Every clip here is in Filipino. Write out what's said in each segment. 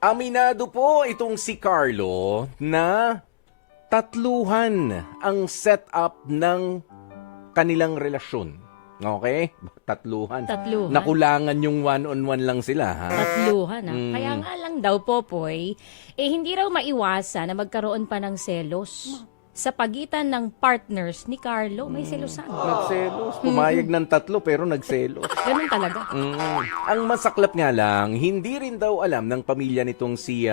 Aminado po itong si Carlo na tatluhan ang setup ng kanilang relasyon. Okay? Tatluhan. Tatluhan. Nakulangan yung one-on-one lang sila, ha? Tatluhan, ha? Mm. Kaya nga lang daw, Popoy, hindi raw maiwasan na magkaroon pa ng selos sa pagitan ng partners ni Carlo. May selosan. Nagselos. Pumayag ng tatlo pero nagselos. Ganun talaga. Ang masaklap nga lang, hindi rin daw alam ng pamilya nitong si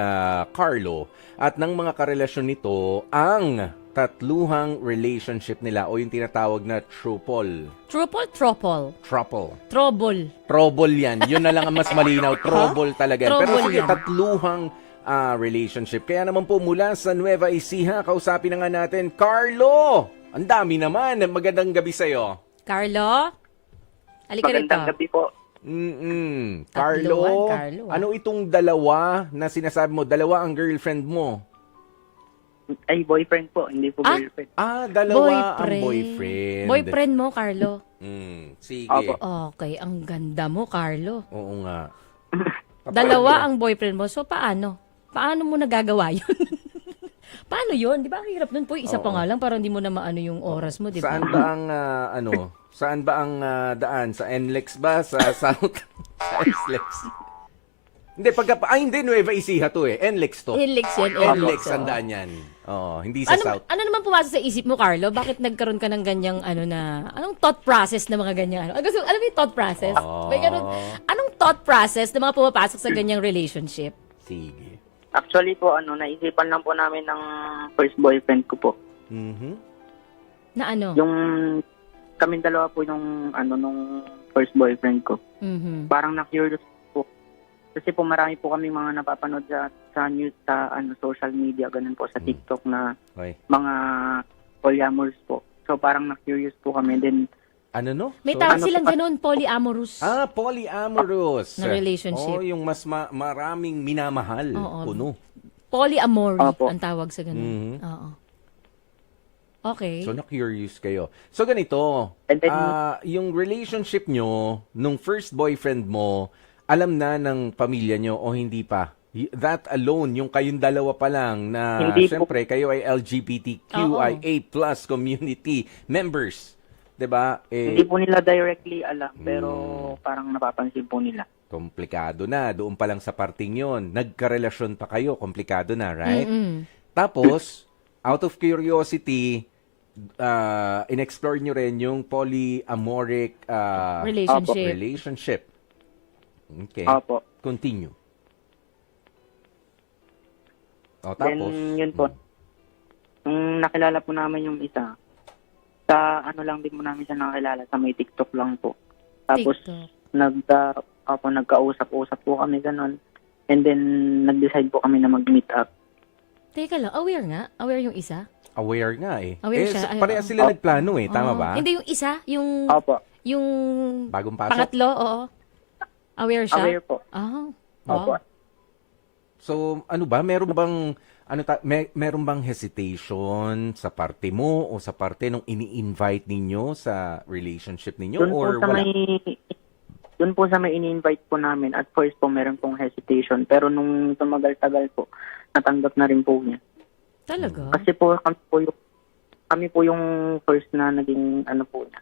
Carlo at ng mga karelasyon nito ang tatluhang relationship nila o yung tinatawag na throuple. Trouble, trouble. Throuple. Trouble. Trouble yan. Yun na lang ang mas malinaw. Trouble talaga. Pero Trouble sige, yan. tatluhang relationship. Kaya naman po mula sa Nueva Ecija, kausapin na nga natin, Carlo! Ang dami naman. Magandang gabi sa'yo. Carlo? Halika rito. Magandang gabi po. Carlo, Tatluhan, Carlo, ah. ano itong dalawa na sinasabi mo? Dalawa ang girlfriend mo. Ay, boyfriend po, hindi po Ah? girlfriend. Dalawa ang boyfriend. Boyfriend mo, Carlo. Sige. Opo. Okay, ang ganda mo, Carlo. Oo nga. Dalawa ang boyfriend mo. So, paano? Paano mo nagagawa yun? Paano yun? Di ba ang hirap nun po? Isa pa Oo. nga lang, parang hindi mo na maano yung oras mo, di ba? Saan ba ang Saan ba ang daan? Sa NLEX ba? Sa South? Sa SLEX? Hindi, Nueva Ecija to eh. NLEX to. Inlex yan, NLEX ang daan yan. Oo, hindi sa South. Ano naman pumasok sa isip mo, Carlo? Bakit nagkaroon ka ng ganyang anong thought process na mga ganyang alam mo yung thought process? Oh. May ganun, anong thought process na mga pumapasok sa ganyang relationship? Sige. Actually po, naisipan lang po namin ng first boyfriend ko po. Mhm. Na ano? Yung kami dalawa po nung first boyfriend ko. Mhm. Parang na-curious po. Kasi po marami po kami mga napapanood sa news, sa social media, ganun po sa TikTok na Okay. mga polyamorous po. So parang na-curious po kami. Then Ano no? May So, tawag ano silang po- ganun, polyamorous. polyamorous. Na relationship. Yung mas maraming minamahal. Oo. Kuno. Polyamory Opo. ang tawag sa ganun. Mhm. Oo. Okay. So, na-curious kayo. So, ganito. And then- Yung relationship nyo, nung first boyfriend mo, alam na ng pamilya nyo o hindi pa? That alone, yung kayong dalawa pa lang na, Hindi po. syempre, kayo ay LGBTQIA+ community members. 'Di ba? hindi po nila directly alam, pero parang napapansin po nila. Komplikado na. Doon pa lang sa parting yon. Nagkarelasyon pa kayo. Komplikado na, right? Mm-mm. Tapos, out of curiosity, in-explore nyo rin yung polyamoric Relationship. relationship. Okay. Opo. Continue. O, Then, tapos? yun po. Nung nakilala po namin yung isa, sa lang din po namin siya nakilala, sa may TikTok lang po. Tapos, TikTok. nagkausap-usap po kami ganun. And then, nag-decide po kami na mag-meet up. Teka lang, aware nga? Aware yung isa? Aware nga eh. Aware siya, ay, Parehas oo. sila nagplano eh. Tama Oo. ba? Hindi, yung isa, yung Opo. Bagong pasok? pangatlo, oo. Aware siya? Aware po. Ah, Opo. wow. So, ano ba? Meron bang hesitation sa parte mo o sa parte nung ini-invite ninyo sa relationship ninyo Doon po or sa wala? doon po sa may ini-invite po namin, at first po meron pong hesitation. Pero nung tumagal-tagal po, natanggap na rin po niya. Talaga? Kasi po, kami po yung first na naging po niya.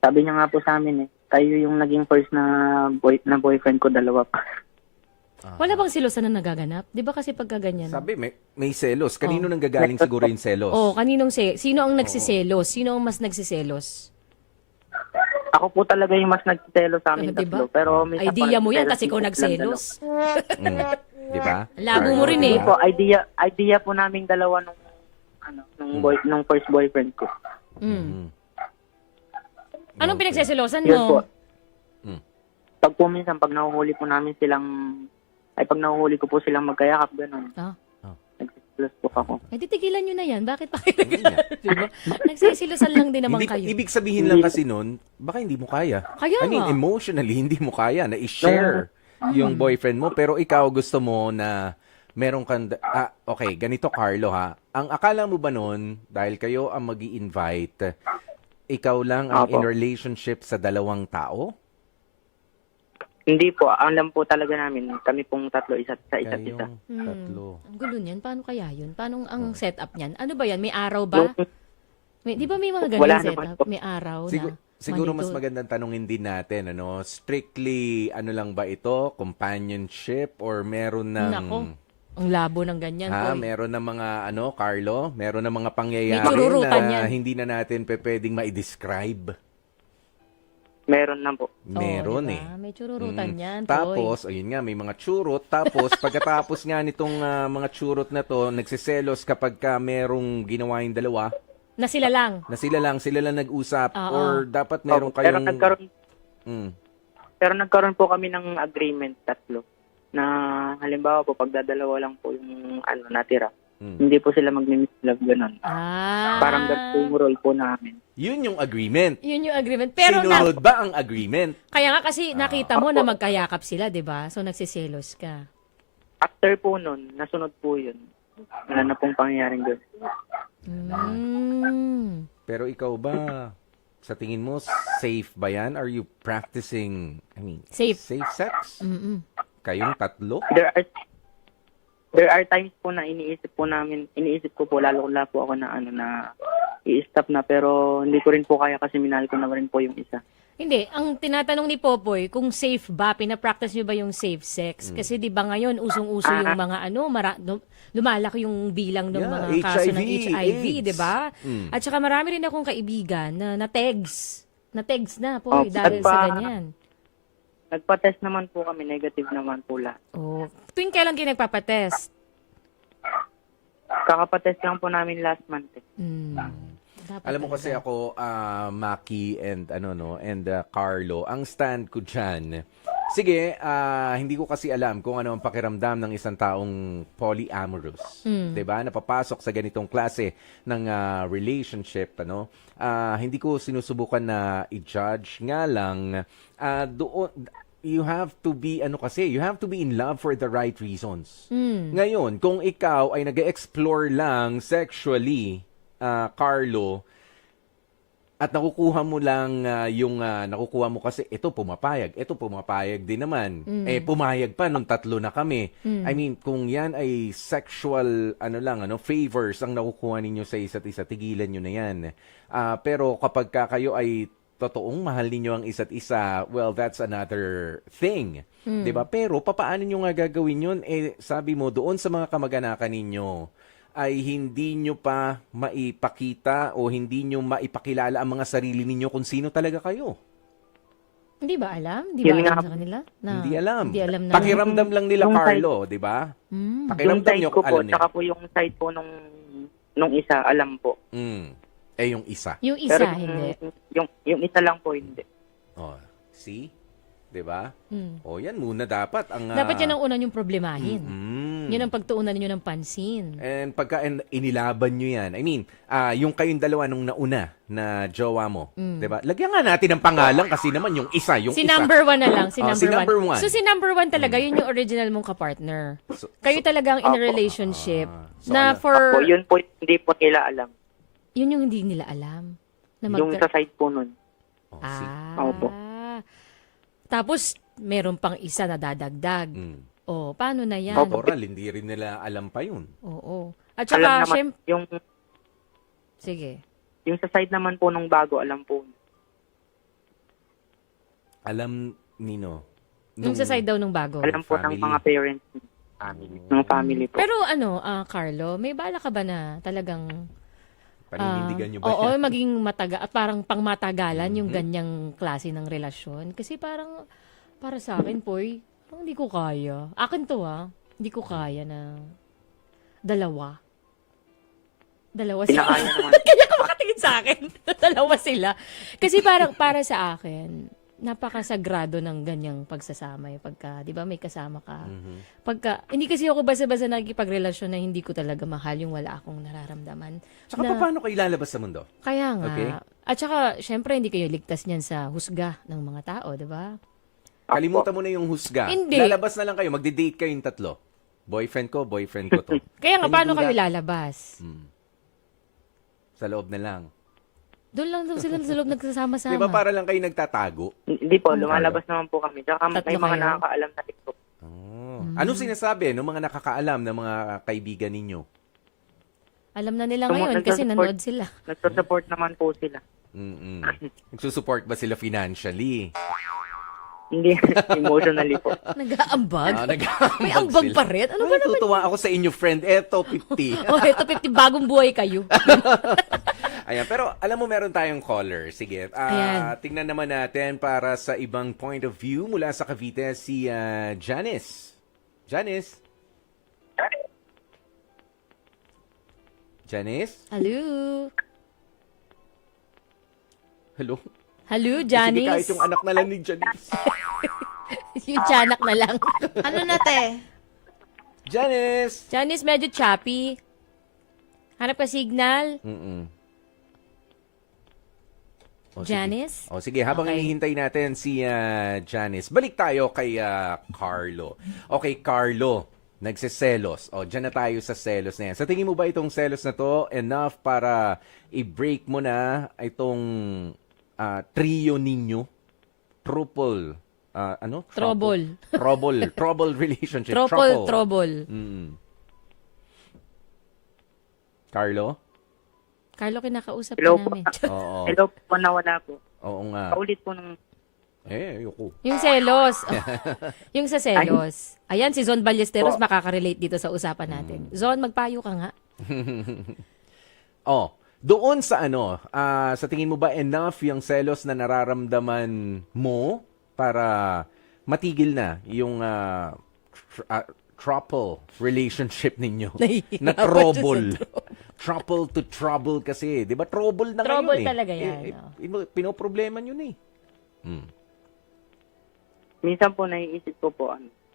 Sabi niya nga po sa amin kayo yung naging first na boyfriend ko, dalawa pa. Wala bang silosan na nagaganap? Di ba kasi pagkaganyan? Sabi, may selos. Kanino nang gagaling siguro yung selos? Oh, sino ang nagsiselos? Sino ang mas nagsiselos? Ako po talaga yung mas nagsiselos sa amin Diba? tatlo. Pero may isa Idea pa mo yan, nagsiselos tapos ikaw din po silang nagselos. Di ba? Labo mo rin dalawa. eh. Hindi po, idea po naming dalawa nung first boyfriend ko. Mm. Anong pinagseselosan Yun po. mo? Pag nahuhuli po namin pag nahuhuli ko po silang magkayakap, gano'n. Ah. Nagsiselos po ako. Eh, tigilan nyo na yan. Bakit pa kayo diba? Nagsisilosan lang din naman kayo. Ibig sabihin lang kasi nun, baka hindi mo kaya. Kaya I mean, nga. emotionally, hindi mo kaya na i-share yung boyfriend mo. Pero ikaw gusto mo na meron kang... okay, ganito Carlo ha. Ang akala mo ba nun, dahil kayo ang mag-i-invite, ikaw lang ang Apo. in relationship sa dalawang tao? Hindi po, alam po talaga namin, kami pong tatlo isa't isa. Kayong tatlo. Ang gulo niyan. Paano kaya yun? Paano ang Oh. setup niyan? Ano ba yan? May araw ba? Di ba may mga Wala ganyan naman setup? po. May araw Siguro Monday mas to- magandang tanungin din natin, strictly, lang ba ito? Companionship or meron ng... Nako, ang labo ng ganyan. Poy. Meron ng mga, Carlo? Meron ng mga pangyayari May chururutan na yan. hindi na natin pwedeng ma-describe. Meron na po. Oo, Meron diba? May chururutan Mm. yan. Poy. Tapos, ayun nga, may mga churot. Tapos, pagkatapos nga nitong mga churot na to, nagsiselos kapag ka merong ginawa yung dalawa, Na sila lang. na sila lang nag-usap. Oo. Or dapat meron Pero kayong... Mm. nagkaroon po kami ng agreement tatlo na halimbawa po pagdadalawa lang po yung natira. Mm. Hindi po sila mag-mislove ganun. Ah. Parang ganito yung role po namin. Yun yung agreement. Yun yung agreement. Pero Sinunod ba ang agreement? kaya nga kasi nakita mo Opo. na magkayakap sila, 'di ba? So nagsiselos ka. After po nun, nasunod po yun. Wala na pong pangyayaring doon. Pero ikaw ba, sa tingin mo, safe ba yan? Are you practicing, Safe. sex? Mm-mm. Kayong tatlo? There are times po na iniisip ko po lalo po ako na i-stop na, pero hindi ko rin po kaya kasi minahal ko na rin po yung isa. Hindi, ang tinatanong ni Popoy, kung safe ba, pina-practice nyo ba yung safe sex? Kasi di ba ngayon, usong-uso yung mga lumalaki yung bilang ng Yeah, mga kaso ng HIV, HIV, AIDS. di ba? Mm. At saka marami rin akong kaibigan na na-tegs na, Poy, Oh, dahil sa ganyan. Nagpa-test naman po kami, negative naman po lahat. Oh. Tuwing kailan kayo nagpapatest? Kakapatest lang po namin last month. Dapat Alam mo kasi talaga. ako, Maki and Carlo, ang stand ko dyan, sige, hindi ko kasi alam kung ano ang pakiramdam ng isang taong polyamorous. 'Di ba? Napapasok sa ganitong klase ng relationship, hindi ko sinusubukan na i-judge nga lang doon you have to be you have to be in love for the right reasons. Ngayon, kung ikaw ay nag-explore lang sexually, Carlo, at nakukuha mo lang yung nakukuha mo kasi ito pumapayag din naman. Pumayag pa nung tatlo na kami. I mean, kung yan ay sexual favors ang nakukuha ninyo sa isa't isa, tigilan nyo na yan. Pero kapag kayo ay totoong mahal ninyo ang isa't isa, well, that's another thing. 'Di ba? Pero papaano nyo nga gagawin yun? Sabi mo doon sa mga kamag-anakan ninyo ay hindi nyo pa maipakita o hindi nyo maipakilala ang mga sarili ninyo kung sino talaga kayo. Hindi ba alam? Hindi Yun ba nga. alam sa kanila? Hindi alam. Hindi alam na. Pakiramdam lang nila, Yung Carlo, di ba? Yung Pakiramdam side nyo, ko po, alam nila. tsaka po yung side po nung isa, alam po. Yung isa. Yung isa, Pero hindi. yung isa lang po, hindi. Oh, see? Di ba? Mm. O, yan muna dapat. Dapat yan ang una yung problemahin. Mm. Yun ang pagtuunan ninyo ng pansin. And pagka inilaban nyo yan, I mean, yung kayong dalawa nung nauna na jowa mo, di ba? Lagyan nga natin ng pangalan kasi naman yung isa, Si isa. number one na lang. Si Oh, number, si number one. So si number one talaga, yun yung original mong kapartner. Kayo talagang in a relationship So, na ano? for... Yun po, hindi po nila alam. Yun yung hindi nila alam. Na Yung sa side po nun. Oh, see? Opo. Tapos, meron pang isa na dadagdag. O, paano na yan? Oral, hindi rin nila alam pa yun. Oo. At Alam saka, naman, sige. yung sa side naman po nung bago, alam po. Alam, Nino. Yung sa side daw nung bago. Alam po family. ng mga parents. Ng family po. Pero Carlo, may bala ka ba na talagang Paninindigan nyo ba oo, yan? maging at parang pangmatagalan yung ganyang klase ng relasyon? Kasi parang, para sa akin, Poy, hindi ko kaya. Akin to hindi ko kaya na dalawa sila. Pinakaya naman. Kaya ka makatingin sa akin. Dalawa sila. Kasi parang para sa akin, napakasagrado ng ganyang pagsasama. Pagka, di ba, may kasama ka. Pagka, hindi kasi ako basa-basa nakikipagrelasyon na hindi ko talaga mahal yung wala akong nararamdaman. Tsaka paano kayo lalabas sa mundo? Kaya nga. Okay. At saka, syempre, hindi kayo ligtas niyan sa husga ng mga tao, di ba? Kalimutan mo na yung husga. Hindi. Lalabas na lang kayo. Magde-date kayong tatlo. Boyfriend ko to. Kaya nga, Can you paano do kayo that? lalabas? Sa loob na lang. Doon lang daw sila sa loob nagsasama-sama. Di ba para lang kayo nagtatago? Hindi po, lumalabas naman po kami. Tsaka may Tatlo mga kayo? nakakaalam na rin po. Oh. Anong sinasabi ng mga nakakaalam ng mga kaibigan ninyo? Alam na nila ngayon kasi nanood sila. Nagsusupport naman po sila. Nagsusupport ba sila financially? Hindi, emotionally po. Nag-aambag? Nag-aambag May ambag sila. pa rin? Ano ba naman? Tutuwa ako sa inyo, friend. Eto, 50. Oh, ito 50, bagong buhay kayo. Ayan, pero alam mo meron tayong caller. Sige, Ayan. tingnan naman natin para sa ibang point of view mula sa Cavite si Janice. Janice? Janice? Hello? Hello? Hello, Sige, Janice? kahit yung anak na lang ni Janice. Yung tiyanak na lang. Ano na, te? Janice! Janice, medyo choppy. Hanap ka signal. O, Janice? Sige. O, sige, habang Okay. hinihintay natin si Janice, balik tayo kay Carlo. Okay, Carlo, nagseselos. O, dyan na tayo sa selos na yan. Sa tingin mo ba itong selos na to enough para i-break mo na itong trio ninyo? Trouble. Ano? Trouble. Trouble relationship. Trouble. Carlo? Carlo, kinakausap Hello ka po. namin. Oo. Hello po, nawala po. Oo nga. Paulit po nung... Ayoko. Yung selos. Yung sa selos. Ayan, si Zon Ballesteros makaka-relate dito sa usapan natin. Zon, magpayo ka nga. Doon sa sa tingin mo ba enough yung selos na nararamdaman mo para matigil na yung trouble relationship ninyo? Na trouble. Trouble to trouble kasi. Di ba trouble na Trouble ngayon talaga yan. Pinoproblema nyo na eh. Minsan po naiisip ko po,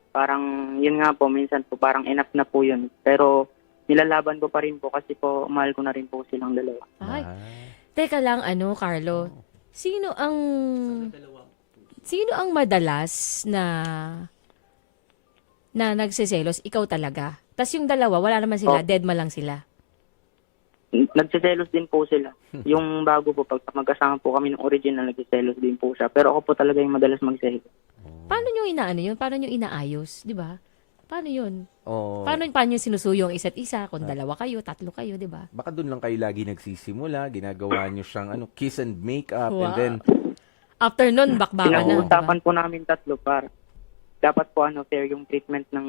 parang yun nga po, minsan po parang enough na po yun. Pero nilalaban ko pa rin po kasi po mahal ko na rin po silang dalawa. Ay, teka lang, Carlo. Sino ang madalas na nagsiselos? Ikaw talaga. Tapos yung dalawa, wala naman sila. Dead ma lang sila. Nagsiselos din po sila. Yung bago po, pag magkasama po kami ng original, nagsiselos din po siya. Pero ako po talaga yung madalas magselos. Paano nyo inaano yun? Paano nyo inaayos? Di ba? Paano yun? Oh, Paano nyo sinusuyo ang isa't isa? Kung dalawa kayo, tatlo kayo, di ba? baka doon lang kayo lagi nagsisimula, ginagawa nyo siyang kiss and make up and Wow. then After nun, bakbaka na. di ba? Pinag-uusapan po namin tatlo para dapat po fair yung treatment ng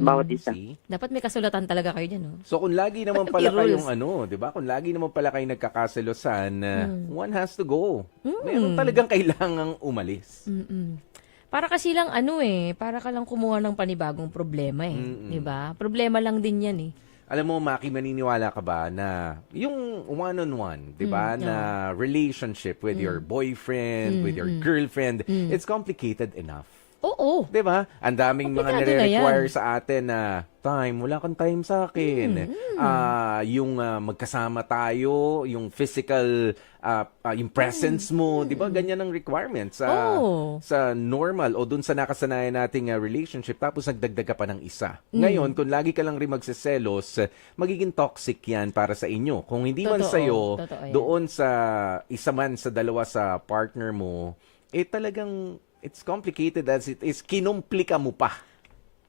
bawat isa. see? Dapat may kasulatan talaga kayo dyan, no? So kung lagi naman May pala rules. kayong 'di ba? Kung lagi naman pala kayo nagkakaselosan, one has to go. Meron talagang kailangang umalis. Para kasi lang para ka lang kumuha ng panibagong problema di ba? Problema lang din yan Alam mo, Maki, maniniwala ka ba na yung one-on-one, 'di ba, na relationship with your boyfriend, with your girlfriend, it's complicated enough. Oo. 'Di ba? Ang daming mga Komplikado na nire-require yan. sa atin na time, wala kang time sa akin. Yung magkasama tayo, yung physical yung presence mo, 'di ba? Ganyan ang requirements sa normal o dun sa nakasanayan nating relationship, tapos nagdagdag ka pa ng isa. Ngayon, kung lagi ka lang rin magseselos, magiging toxic 'yan para sa inyo. Kung hindi man Totoo. sa Totoo yan. doon sa isa man sa dalawa sa partner mo, talagang it's complicated as it is. Kinumplika mo pa.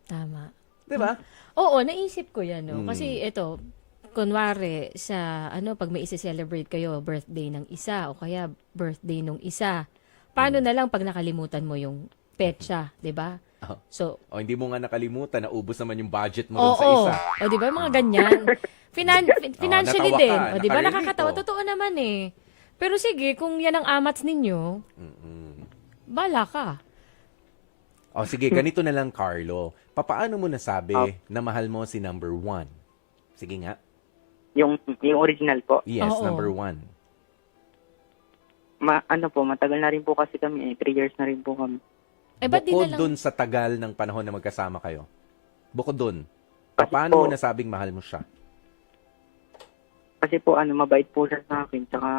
Tama. 'Di ba? Oo, naisip ko yan, no? Kasi ito, kunwari, pag may isi-celebrate kayo, birthday ng isa, o kaya birthday nung isa, paano na lang pag nakalimutan mo yung petsa, di ba? So, O hindi mo nga nakalimutan, naubos naman yung budget mo dun sa oo. isa. O, di ba, mga ganyan. Financially natawa din. ka, O, di ba, nakarelate, nakakatawa. Totoo naman Pero sige, kung yan ang amats ninyo, bala ka. O sige, ganito na lang, Carlo. Papaano mo nasabi na mahal mo si number one? Sige nga. Yung original po. Yes, Oo. number one. Matagal na rin po kasi kami 3 years na rin po kami. Ba't di Bukod na lang? dun sa tagal ng panahon na magkasama kayo. Bukod dun. Kasi Paano mo po- nasabing mahal mo siya? Kasi po mabait po siya sa akin. Tsaka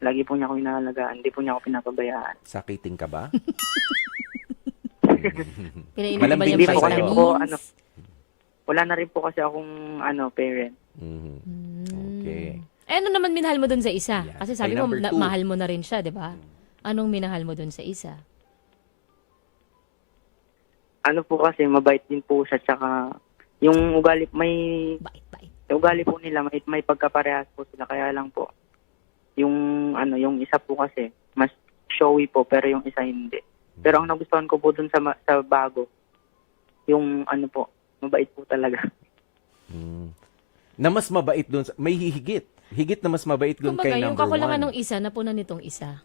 lagi po niya ako inahalagaan. Hindi po niya ako pinapabayaan. Sakitin ka ba? Pinainom ba Malambing niya Hindi po kasi vitamins? po, wala na rin po kasi akong parent. Mhm. Okay. Eh, ano naman minahal mo dun sa isa? Yan. Kasi sabi Ay, mo, number 2. mahal mo na rin siya, di ba? Anong minahal mo dun sa isa? Ano po kasi, mabait din po siya, tsaka yung ugali, Bait. yung ugali po nila, may pagkaparehas po sila, kaya lang po, yung isa po kasi, mas showy po, pero yung isa hindi. Pero ang nagustuhan ko po dun sa bago, yung po, mabait po talaga. Na mas mabait doon. May hihigit. Higit na mas mabait doon Kumbaga, kay yung number 1. kakulangan ng isa, napunan nitong isa.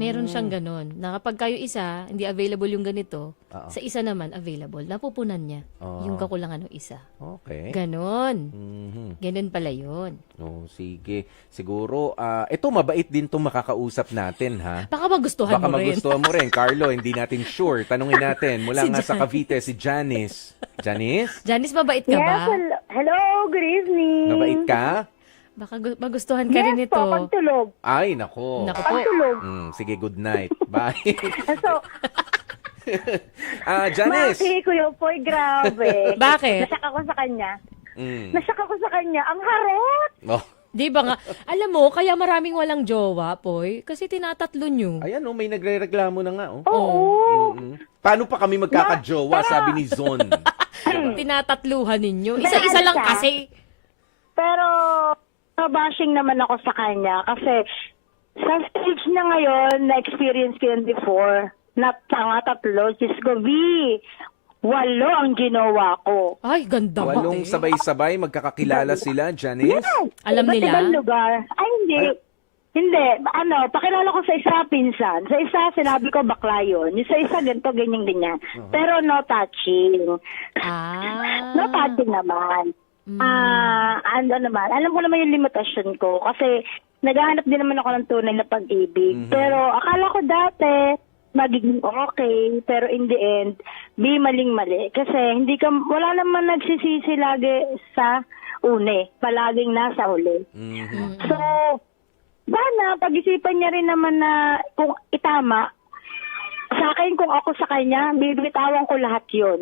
Meron siyang ganun. Na kapag kayo isa, hindi available yung ganito, Oo. sa isa naman, available. Napupunan niya Oo. yung kakulangan ng isa. Okay. Ganon. Mhm. Ganun pala yun. Oh, sige. Siguro, ito mabait din itong makakausap natin, ha? Baka magustuhan Baka mo rin. magustuhan mo rin. Carlo, hindi natin sure. Tanungin natin. Mula Si nga sa Jan- Cavite, si Janice. Janice? Janice, mabait ka ba? Hello, good evening. Mabait ka? Baka magustuhan ka rin Yes ito. po, pagtulog. Ay, nako. Naku po. Pagtulog. Sige, good night. Bye. So, Janice. Maki, Kuya Poy, grabe. Bakit? Nasyak ako sa kanya. Mm. Nasyak ako sa kanya. Ang harot. Oh, Di ba nga? Alam mo, kaya maraming walang jowa, Poy. Kasi tinatatlo nyo. ayan, may nagre-reklamo na nga. Oh. Oo. Mm-mm. Paano pa kami magkakajowa, sabi ni Zon. Tinatatluhan ninyo. Isa-isa lang kasi. Pero, bashing naman ako sa kanya kasi sa stage na ngayon, na-experience ko yun before. Na tatlo, Diyos ko, V. 8 ang ginawa ko. Ay, ganda mo. Walong sabay-sabay, magkakakilala sila, Janice. Alam Iba't nila? ibang lugar. Ay, hindi. Hindi. Pakilala ko sa isa, pinsan. Sa isa, sinabi ko bakla yun. Yung sa isa, ganito, ganyan. Pero no touching. Ah. No touching naman. Ano naman, alam ko naman yung limitasyon ko. Kasi, naghahanap din naman ako ng tunay na pag-ibig. Pero, akala ko dati, magiging okay. Pero in the end, maling-mali. Kasi, wala naman nagsisisi lagi sa une. Palaging nasa huli. Mhm. So, sana pag-isipan niya rin naman na kung itama, sa akin kung ako sa kanya, bibitawan ko lahat yun.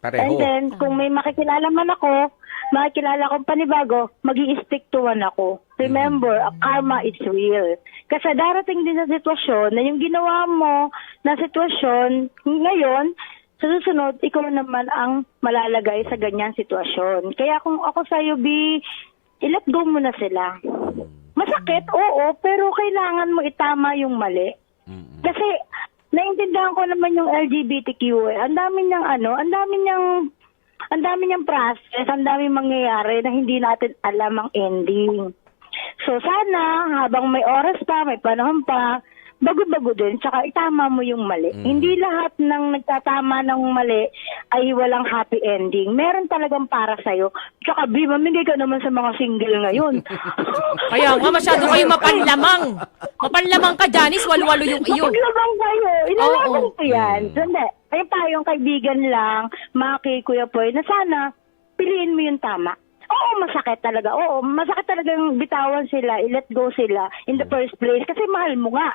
And Pareho. then, kung may makikilala man ako, makikilala akong panibago, mag-i-stick to one ako. Remember, karma is real. Kasi darating din sa sitwasyon na yung ginawa mo na sitwasyon, ngayon, sa susunod, ikaw naman ang malalagay sa ganyang sitwasyon. Kaya kung ako sa'yo, i-let go mo na sila. Masakit, oo, pero kailangan mo itama yung mali. Kasi, naintindihan ko naman yung LGBTQ. Ang dami niyang process, ang dami mangyayari na hindi natin alam ang ending. So sana, habang may oras pa, may panahon pa, bago-bago din, tsaka itama mo yung mali. Hindi lahat ng nagtatama ng mali ay walang happy ending. Meron talagang para sa'yo. Tsaka, mamigay ka naman sa mga single ngayon. Kaya nga, masyado kayo mapanlamang. Mapanlamang ka, Janice. Walo-walo yung iyo. Maglabang kayo. Ilalaban Oo. ko yan. Hindi. Ay tayong kaibigan lang, Maki, Kuya Poy, na sana piliin mo yung tama. Oo, masakit talaga. Oo, masakit talagang bitawan sila, i-let go sila in the first place kasi mahal mo nga.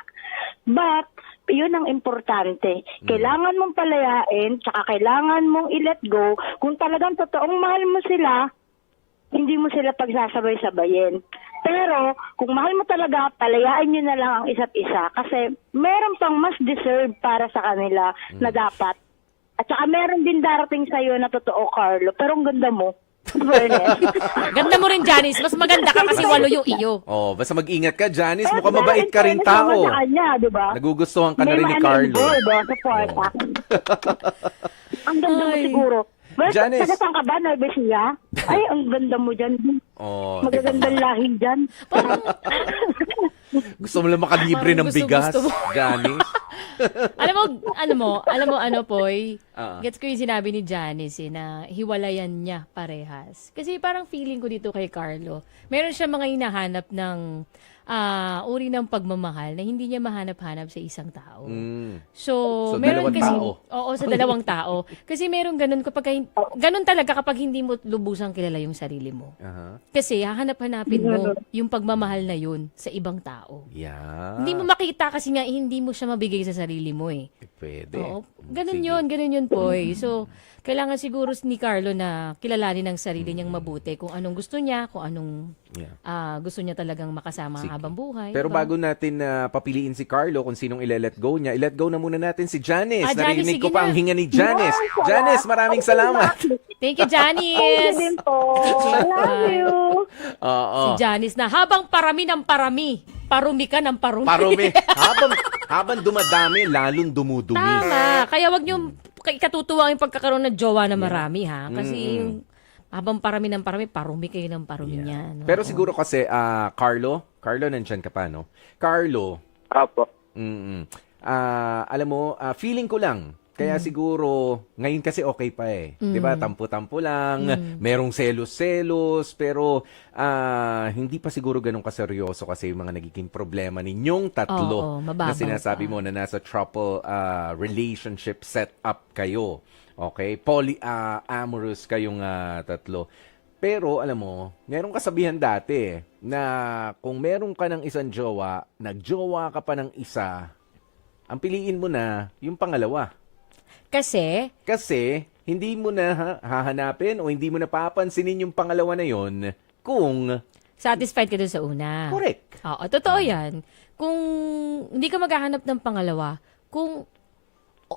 But, yun ang importante. Kailangan mong palayain, tsaka kailangan mong i-let go. Kung talagang totoong mahal mo sila, hindi mo sila pagsasabay-sabayin. Pero, kung mahal mo talaga, palayain nyo na lang ang isa't isa. Kasi, meron pang mas deserve para sa kanila na dapat. At saka meron din darating sa'yo na totoo, Carlo. Pero ang ganda mo. Fairness. Ganda mo rin, Janice. Mas maganda ka kasi walo yung iyo. Oh, basta mag-ingat ka, Janice. Mukhang mabait ka rin tao. Sa kanya, diba? Nagugustuhan ka na May rin ni money Carlo. involved, support. Ang ganda mo Ay. siguro. Well, Janice. taga-saan ka ba? Nervous niya? Ay, ang ganda mo dyan. Oh, Magagandang lahi dyan. gusto mo lang makalibre Parang ng bigas, gusto mo. Janice. Alam mo, Poy, Ah. gets ko yung sinabi ni Janice na hiwalayan niya parehas. Kasi parang feeling ko dito kay Carlo, meron siya mga hinahanap ng uri ng pagmamahal na hindi niya mahanap-hanap sa isang tao. So meron dalawang kasi, tao. oo, sa dalawang tao. Kasi meron ganun ganun talaga kapag hindi mo lubusang kilala yung sarili mo. Aha. Kasi hahanap-hanapin mo yung pagmamahal na yun sa ibang tao. Yeah. Hindi mo makita kasi nga hindi mo siya mabigay sa sarili mo eh. Pwede. Oo. Ganun Sige. yun, Poy. So, Kailangan siguro ni Carlo na kilalanin ng sarili niyang mabuti kung anong gusto niya, kung anong gusto niya talagang makasama Sige. habang buhay. Pero diba? bago natin papiliin si Carlo kung sinong ile-let go niya, i-let go na muna natin si Janice. Janice, Narinig ko sige pa na. ang hinga ni Janice. Yes, Janice, maraming salamat. Thank you, Janice! Thank you din po. Love you. Oo. Si Janice na habang parami ng parami, parumi ka ng parumi. Parumi. habang dumadami, lalong dumudumi. Tama. Kaya wag niyo katutuwa yung pagkakaroon ng jowa na marami, ha? Kasi yung habang parami ng parami, parumi kayo ng parumi niyan. No? Pero siguro kasi, Carlo, nandyan ka pa, no? Carlo, Opo. alam mo, feeling ko lang, kaya siguro, ngayon kasi okay pa eh. 'Di ba? Tampo-tampo lang, merong selos-selos, pero hindi pa siguro ganun kaseryoso kasi yung mga nagiging problema ninyong tatlo Oo, mababaw na sinasabi pa. mo na nasa trouble relationship setup kayo. Okay? Polyamorous kayong tatlo. Pero alam mo, merong kasabihan dati na kung meron ka ng isang jowa, nagjowa ka pa ng isa, ang piliin mo na yung pangalawa. Kasi, Hindi mo na hahanapin o hindi mo na papansinin yung pangalawa na yon kung satisfied ka dun sa una. correct. Oo, totoo yan. Kung hindi ka maghahanap ng pangalawa, kung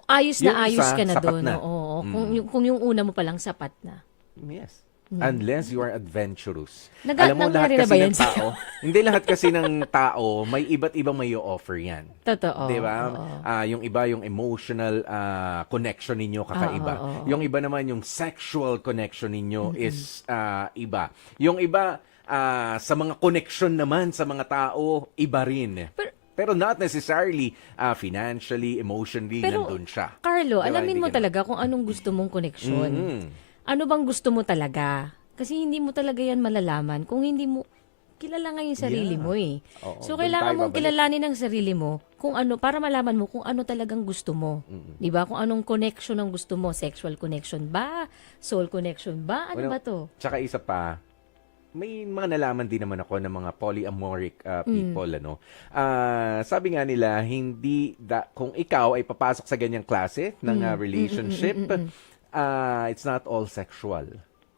ayos Yung na ayos isa, ka na sapat doon. na. Oo, kung yung una mo palang sapat na. Yes. Unless you are adventurous. Nag- Alam mo, nangyari lahat na ba kasi yan ng tao, hindi lahat kasi ng tao, may iba't ibang may offer yan. Totoo. Di ba? Oo. Yung iba, yung emotional connection ninyo kakaiba. Oo. Yung iba naman, yung sexual connection ninyo is iba. Yung iba, sa mga connection naman sa mga tao, iba rin. Pero not necessarily financially, emotionally, Pero, nandun siya. Carlo, Di ba? alamin Hindi mo ganun. talaga kung anong gusto mong koneksyon. Ano bang gusto mo talaga? Kasi hindi mo talaga yan malalaman kung hindi mo kilala nga yung sarili Yeah. mo eh. Oo, So, doon kailangan tayo mong babalik. kilalanin ang sarili mo kung ano, para malaman mo kung ano talagang gusto mo. Di ba? Kung anong connection ang gusto mo. Sexual connection ba? Soul connection ba? Ano Well, ba to? Tsaka isa pa, may mga nalaman din naman ako ng mga polyamoric people, ano. Sabi nga nila, kung ikaw ay papasok sa ganyang klase ng relationship, it's not all sexual.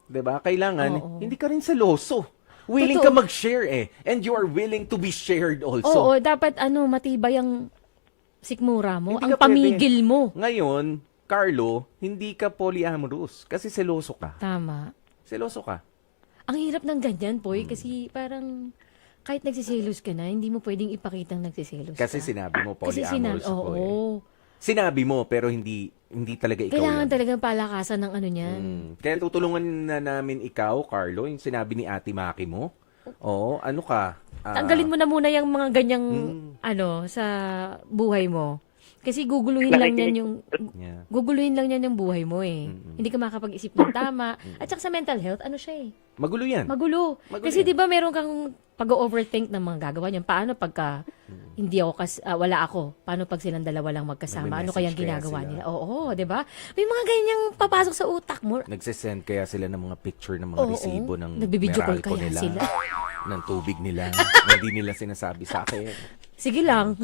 'Di ba? Kailangan Oo. hindi ka rin seloso. Willing Totoo. ka mag-share eh. And you are willing to be shared also. Oo, dapat matibay ang sikmura mo, Hindi ang ka pwede. pamigil mo. Ngayon, Carlo, hindi ka polyamorous kasi seloso ka. Tama. Seloso ka. Ang hirap ng ganyan, Poy, kasi parang kahit nagsiselos ka na, hindi mo pwedeng ipakitang nagsiselos Kasi ka. sinabi mo Kasi polyamorous ako oo. eh. Sinabi mo pero hindi talaga ikaw Kailangan yun. talagang palakasan ng ano niyan. Kaya tutulungan na namin ikaw, Carlo, yung sinabi ni Ate Maki mo. Oo, ano ka? Tanggalin mo na muna yung mga ganyang sa buhay mo. Kasi guguluhin lang yan yung buhay mo eh. Hindi ka makakapag-isip ng tama. At saka sa mental health, ano siya eh? Magulo yan. Magulo. Kasi di ba meron kang pag-overthink ng mga gagawa niyan. Paano pagka hindi ako wala ako? Paano pag silang dalawa lang magkasama? Ano kayang Nagme-message kaya ginagawa sila? nila? Oo, di ba? May mga ganyang papasok sa utak mo. Nagsisend kaya sila ng mga picture ng mga Oo. resibo ng Nagbibideo call Meralco kaya nila, sila. ng tubig nila, na hindi nila sinasabi sa akin. Sige lang.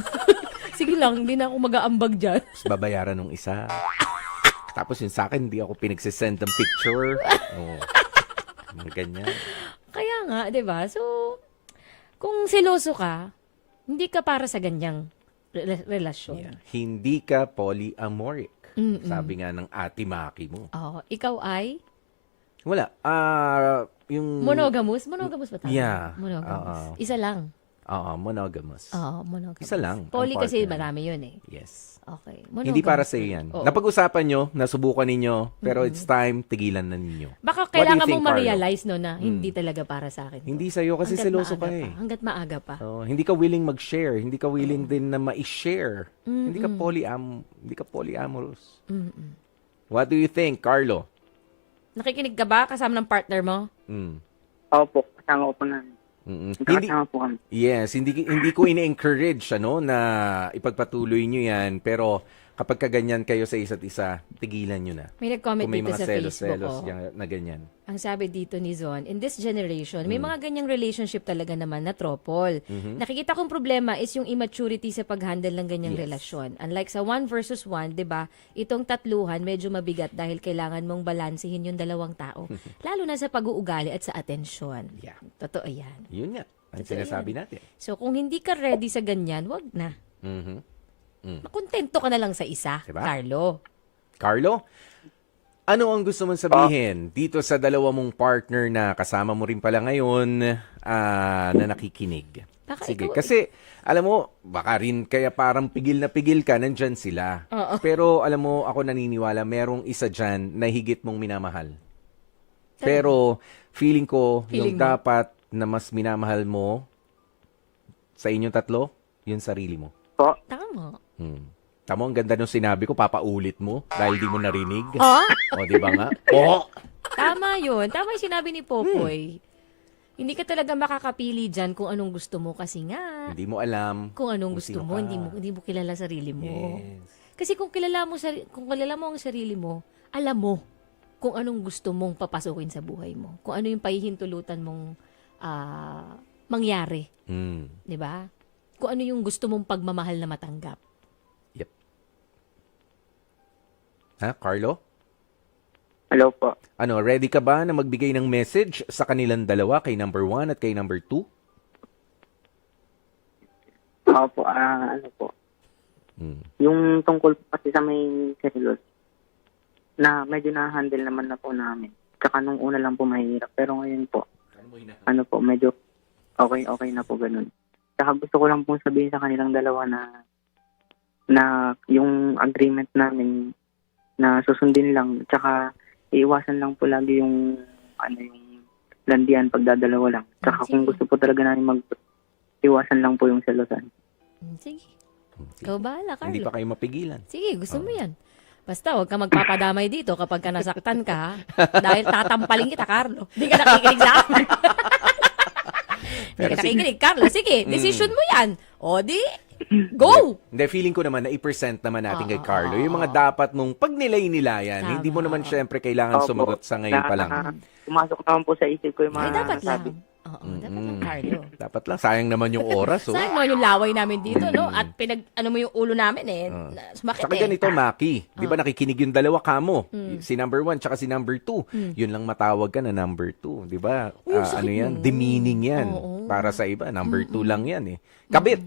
Sige lang, hindi na ako mag-aambag dyan. Tapos babayaran ng isa. Tapos yun sa akin, hindi ako pinagsisend ng picture. Oo. Mga ganyan. Kaya nga, di ba? So, kung seloso ka, hindi ka para sa ganyang relasyon. Yeah. Hindi ka polyamoric. Sabi nga ng Ate Maki mo. Oo. Ikaw ay Wala. Yung... monogamous? Monogamous ba tama? Yeah. Monogamous. Isa lang. Oo, monogamous. Oo, monogamous. Isa lang. Poly ang kasi partner. marami yun eh. Yes. Okay. Hindi para sa yan. Oo. Napag-usapan nyo, nasubukan ninyo, pero it's time, tigilan na ninyo. Baka What do you kailangan think, mong Carlo? ma-realize no na hindi talaga para sa akin. to. Hindi sa'yo kasi Hanggat seloso maaga ka eh. pa. Hanggat maaga pa. Hindi ka willing mag-share, hindi ka willing din na ma-share. Hindi ka polyamorous. What do you think, Carlo? Nakikinig ka ba kasama ng partner mo? Opo, kasama ko po na. Hindi, Kasama po kami. yes, hindi ko ini-encourage na ipagpatuloy nyo yan, pero Kapag kaganyan kayo sa isa't isa, tigilan nyo na. May nag-comment Kung may dito mga sa Facebook. selos-selos Oh. na ganyan. Ang sabi dito ni Zon, in this generation, Mm. may mga ganyang relationship talaga naman na tropol. Mhm. Nakikita kong problema is yung immaturity sa pag-handle ng ganyang Yes. relasyon. Unlike sa 1 versus 1, 'di ba? Itong tatluhan medyo mabigat dahil kailangan mong balansehin yung dalawang tao, lalo na sa pag-uugali at sa atensyon. Yeah. Totoo 'yan. Yun nga. Ang Totoo sinasabi natin. So kung hindi ka ready sa ganyan, wag na. Mhm. Makontento ka na lang sa isa, Diba? Carlo. Carlo, ano ang gusto mong sabihin dito sa dalawa mong partner na kasama mo rin pala ngayon na nakikinig? Baka Sige, ikaw- kasi alam mo, baka rin kaya parang pigil na pigil ka, nandyan sila. Oo. Pero alam mo, ako naniniwala, merong isa dyan na higit mong minamahal. Pero feeling ko, Feeling yung mo? dapat na mas minamahal mo sa inyong tatlo, yung sarili mo. Tama. Tamo, ang ganda nung sinabi ko, papaulit mo dahil di mo narinig. Ah? O, di ba nga? Oh! Tama yun. Tama yung sinabi ni Popoy. Hindi ka talaga makakapili dyan kung anong gusto mo kasi nga. Hindi mo alam. Kung anong Kung gusto sino mo, ka. hindi mo kilala sarili mo. Yes. Kasi kung kilala mo ang sarili mo, alam mo kung anong gusto mong papasukin sa buhay mo. Kung ano yung pahihintulutan mong mangyari, Mm. 'di ba? Kung ano yung gusto mong pagmamahal na matanggap. Ha, Carlo? Hello po. Ano, ready ka ba na magbigay ng message sa kanilang dalawa, kay number 1 at kay number 2? Opo, ano po. Mm. Yung tungkol po kasi sa may selos, na medyo na-handle naman na po namin. Tsaka nung una lang po mahirap. Pero ngayon po, ano po, medyo okay na po ganun. Tsaka gusto ko lang pong sabihin sa kanilang dalawa na yung agreement namin na susundin lang. Tsaka iiwasan lang po lagi yung landian pagdadalawa lang. Tsaka Sige. kung gusto po talaga namin iwasan lang po yung selosan. Sige. Ikaw bahala, Carlo. Hindi pa kayo mapigilan. Sige, gusto mo yan. Basta, huwag ka magpapadamay dito kapag ka nasaktan ka, ha? Dahil tatampaling kita, Carlo. Hindi ka nakikinig sa akin. Hindi Pero ka sige. nakikinig. Carlo, sige, decision mo yan. O di, go! Hindi, feeling ko naman na i-present naman natin kay Oo, Carlo oo, yung mga oo. dapat mong pagnilay-nilayan. Tama, Hindi mo naman oo. syempre kailangan Opo. sumagot sa ngayon pa lang. Pumasok naman po sa isip ko yung Ay, mga dapat lang. nasabi. Oo, dapat lang, Carlo. Dapat lang, sayang naman yung oras. Oh. Sayang mo yung laway namin dito, no? At ano mo yung ulo namin, sumakit Saka eh. ganito, Maki. Di ba nakikinig yung dalawa kamo? Mm. Si number 1 tsaka si number 2. Yun lang matawag ka na number 2. Di ba? sakit Ano yan? nun. Demeaning yan. Oo. Para sa iba, number 2 lang yan eh. Kabit.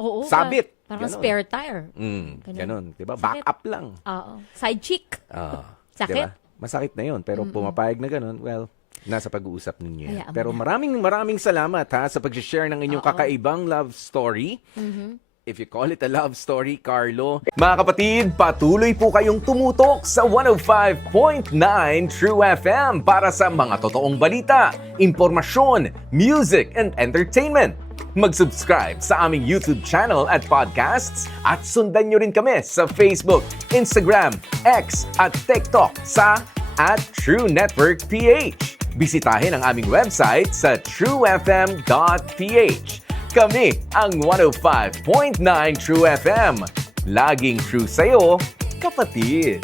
Oo, Sabit. Parang Ganon. spare tire. Ganon. Di ba? Sakit. Back up lang. Oo. Side chick. Sakit. Diba? Masakit na yun. Pero pumapayag na ganon, well, nasa pag-uusap ninyo yan. Hayaan mo Pero na. maraming salamat ha sa pag-share ng inyong Oo. kakaibang love story. Mhm. If you call it a love story, Carlo. Mga kapatid, patuloy po kayong tumutok sa 105.9 True FM para sa mga totoong balita, impormasyon, music, and entertainment. Mag-subscribe sa aming YouTube channel at podcasts at sundan nyo rin kami sa Facebook, Instagram, X at TikTok sa @TrueNetworkPH. Bisitahin ang aming website sa truefm.ph. Kami ang 105.9 True FM. Laging true sa'yo, kapatid.